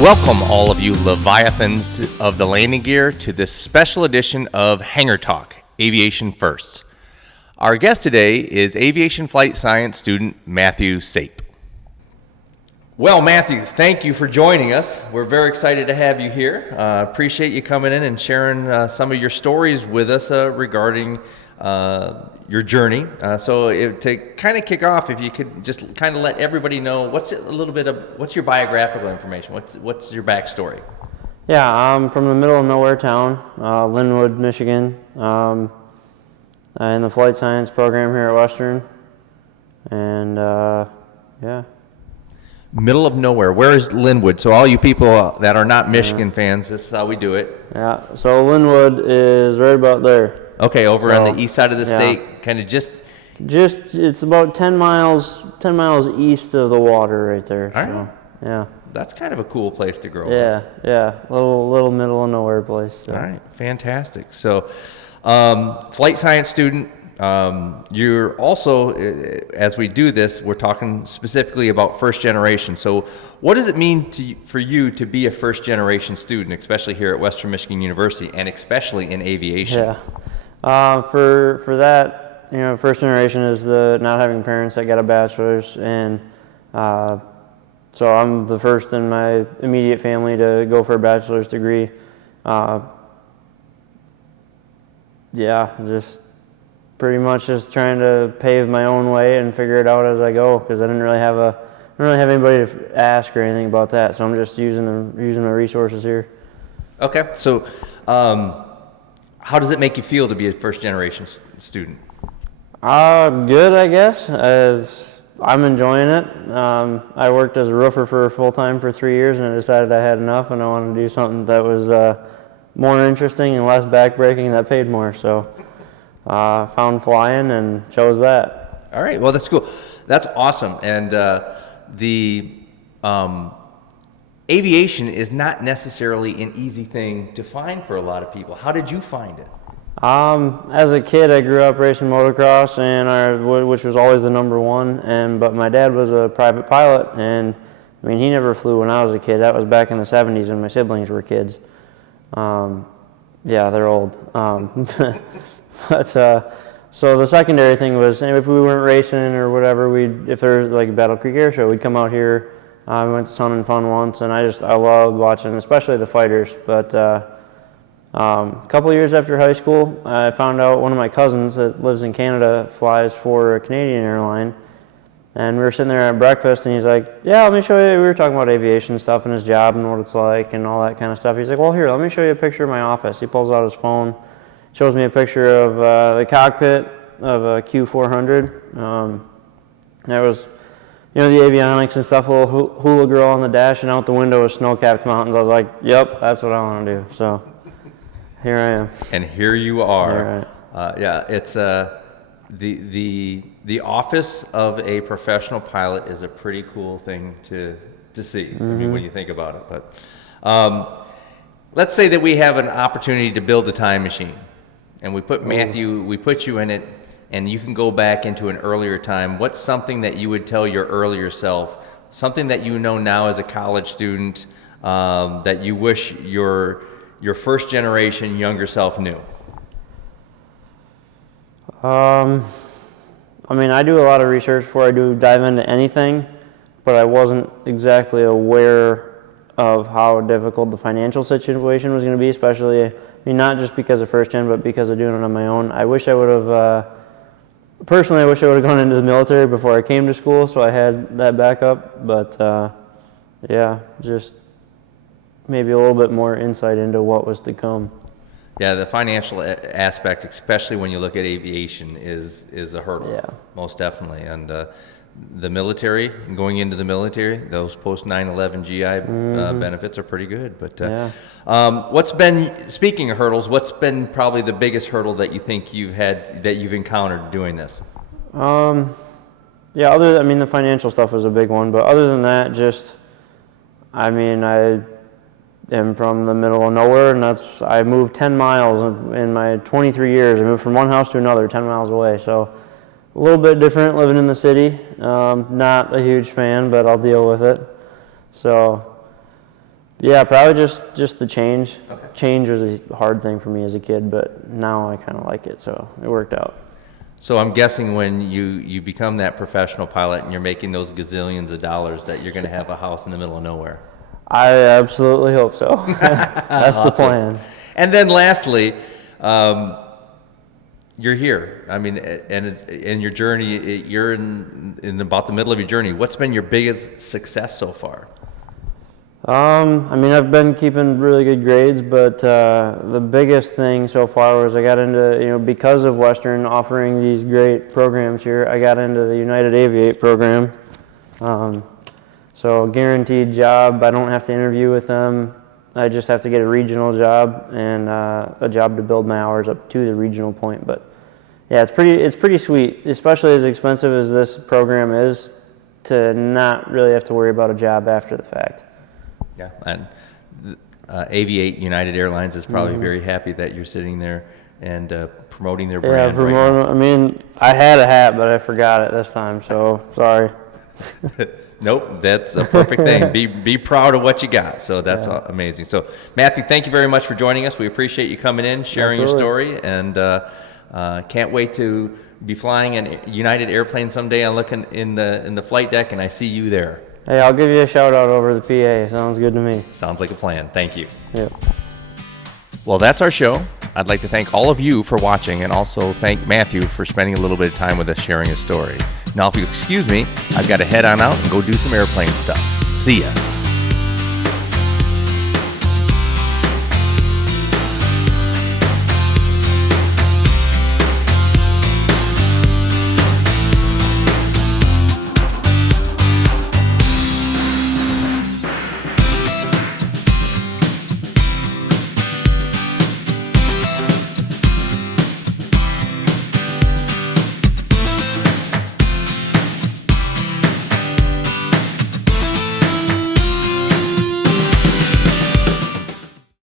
Welcome, all of you Leviathans of the landing gear, to this special edition of Hangar Talk, Aviation Firsts. Our guest today is aviation flight science student Matthew Sape. Well, Matthew, thank you for joining us. We're very excited to have you here. Appreciate you coming in and sharing some of your stories with us regarding your journey. To kind of kick off, if you could just kind of let everybody know what's your biographical information. What's your backstory? Yeah, I'm from the middle of nowhere town, Linwood, Michigan. In the flight science program here at Western, and yeah. Middle of nowhere. Where is Linwood? So all you people that are not Michigan fans, this is how we do it. Yeah. So Linwood is right about there. Okay, over on the east side of the state, kind of just it's about 10 miles east of the water right there. All right. Yeah. That's kind of a cool place to grow up. Yeah. Little middle of nowhere place. So. All right. Fantastic. So, flight science student. You're also, as we do this, we're talking specifically about first generation. So what does it mean for you to be a first generation student, especially here at Western Michigan University and especially in aviation? Yeah. For that, first generation is the not having parents that got a bachelor's, and so I'm the first in my immediate family to go for a bachelor's degree. Just pretty much just trying to pave my own way and figure it out as I go, because I didn't really have anybody to ask or anything about that. So I'm just using my resources here. Okay. So, how does it make you feel to be a first generation student? Good, I guess. As I'm enjoying it. I worked as a roofer full time for 3 years, and I decided I had enough, and I wanted to do something that was more interesting and less backbreaking that paid more. So. Found flying and chose that. All right, well, that's cool. That's awesome. And the aviation is not necessarily an easy thing to find for a lot of people. How did you find it? As a kid, I grew up racing motocross, which was always the number one. But my dad was a private pilot, and he never flew when I was a kid. That was back in the 70s when my siblings were kids. Yeah, they're old. But so the secondary thing was, if we weren't racing or whatever, if there was like a Battle Creek Air Show, we'd come out here. We went to Sun and Fun once, and I loved watching, especially the fighters. But a couple of years after high school, I found out one of my cousins that lives in Canada flies for a Canadian airline, and we were sitting there at breakfast, and he's like, "Yeah, let me show you." We were talking about aviation stuff and his job and what it's like and all that kind of stuff. He's like, "Well, here, let me show you a picture of my office." He pulls out his phone. Shows me a picture of the cockpit of a Q400. There was, the avionics and stuff, a little hula girl on the dash, and out the window was snow-capped mountains. I was like, yep, that's what I want to do. So here I am. And here you are. Right. It's the office of a professional pilot is a pretty cool thing to see. Mm-hmm. When you think about it. But let's say that we have an opportunity to build a time machine. And we put you in it, and you can go back into an earlier time. What's something that you would tell your earlier self, something that you know now as a college student, that you wish your first generation younger self knew? I do a lot of research before I do dive into anything, but I wasn't exactly aware of how difficult the financial situation was going to be, especially, not just because of first gen, but because of doing it on my own. I wish I would have, personally, gone into the military before I came to school, so I had that backup. But just maybe a little bit more insight into what was to come. Yeah, the financial aspect, especially when you look at aviation, is a hurdle. Yeah. Most definitely. And the military, going into the military, those post 9/11 GI benefits are pretty good. But speaking of hurdles, what's been probably the biggest hurdle that you think you've encountered doing this? The financial stuff was a big one, but other than that, I am from the middle of nowhere, and I moved 10 miles in my 23 years. I moved from one house to another 10 miles away, so a little bit different living in the city. Not a huge fan, but I'll deal with it. So Yeah, probably just the change. Okay. Change was a hard thing for me as a kid, but now I kind of like it, so it worked out. So I'm guessing when you become that professional pilot and you're making those gazillions of dollars that you're going to have a house in the middle of nowhere. I absolutely hope so. That's Awesome. the plan. And then lastly, you're here. I mean, and in your journey, you're in about the middle of your journey. What's been your biggest success so far? I mean, I've been keeping really good grades, but the biggest thing so far was I got into, because of Western offering these great programs here, I got into the United Aviate program. So guaranteed job. I don't have to interview with them. I just have to get a regional job and a job to build my hours up to the regional point. But yeah, it's pretty sweet, especially as expensive as this program is, to not really have to worry about a job after the fact. Yeah, and Aviate United Airlines is probably very happy that you're sitting there and promoting their brand. Yeah, promoting. Right, I mean, I had a hat, but I forgot it this time, so sorry. Nope, that's a perfect thing. Be proud of what you got. So that's amazing. So Matthew, thank you very much for joining us. We appreciate you coming in, sharing Absolutely. your story, and can't wait to be flying an United airplane someday. I'm looking in the flight deck, and I see you there. Hey, I'll give you a shout out over the PA. Sounds good to me. Sounds like a plan. Thank you. Yep. Well, that's our show. I'd like to thank all of you for watching and also thank Matthew for spending a little bit of time with us sharing his story. Now, if you excuse me, I've got to head on out and go do some airplane stuff. See ya.